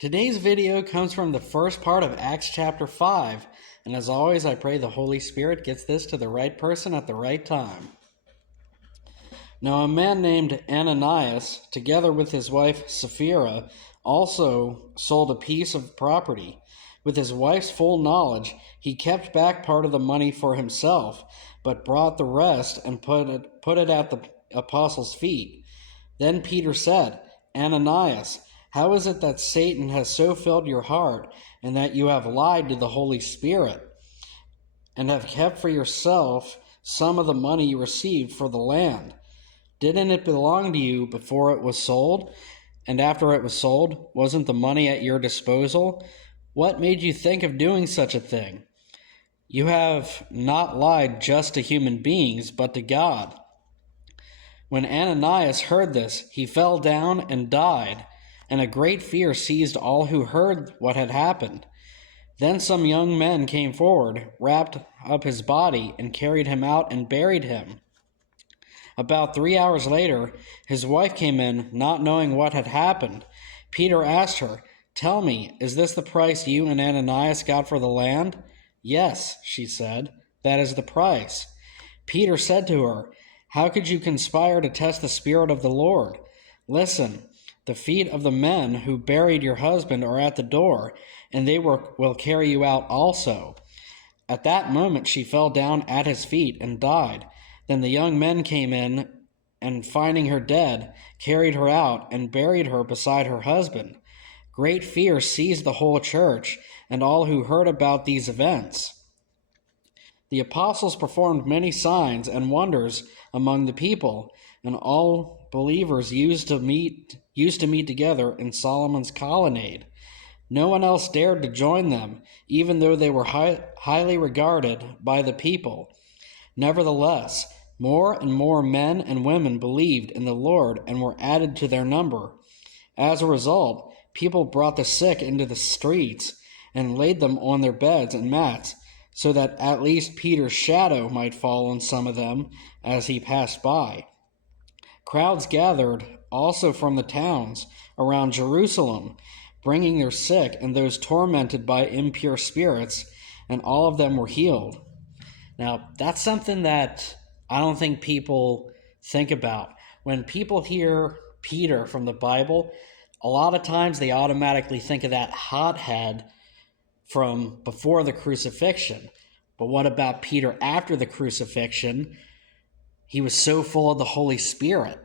Today's video comes from the first part of Acts chapter 5, and as always, I pray the Holy Spirit gets this to the right person at the right time. Now a man named Ananias, together with his wife Sapphira, also sold a piece of property. With his wife's full knowledge, he kept back part of the money for himself, but brought the rest and put it at the apostles' feet. Then Peter said, "Ananias, how is it that Satan has so filled your heart, and that you have lied to the Holy Spirit, and have kept for yourself some of the money you received for the land? Didn't it belong to you before it was sold? And after it was sold, wasn't the money at your disposal? What made you think of doing such a thing? You have not lied just to human beings, but to God." When Ananias heard this, he fell down and died, and a great fear seized all who heard what had happened. Then some young men came forward, wrapped up his body, and carried him out and buried him. About 3 hours later, his wife came in, not knowing what had happened. Peter asked her, "Tell me, is this the price you and Ananias got for the land?" "Yes," she said, "that is the price." Peter said to her, "How could you conspire to test the Spirit of the Lord? Listen, the feet of the men who buried your husband are at the door, and they will carry you out also." At that moment she fell down at his feet and died. Then the young men came in, and finding her dead, carried her out and buried her beside her husband. Great fear seized the whole church and all who heard about these events. The apostles performed many signs and wonders among the people, and all believers used to meet together in Solomon's colonnade. No one else dared to join them, even though they were highly regarded by the people. Nevertheless, more and more men and women believed in the Lord and were added to their number. As a result, people brought the sick into the streets and laid them on their beds and mats, so that at least Peter's shadow might fall on some of them as he passed by. Crowds gathered also from the towns around Jerusalem, bringing their sick and those tormented by impure spirits, and all of them were healed. Now, that's something that I don't think people think about. When people hear Peter from the Bible, a lot of times they automatically think of that hothead from before the crucifixion. But what about Peter after the crucifixion? He was so full of the Holy Spirit.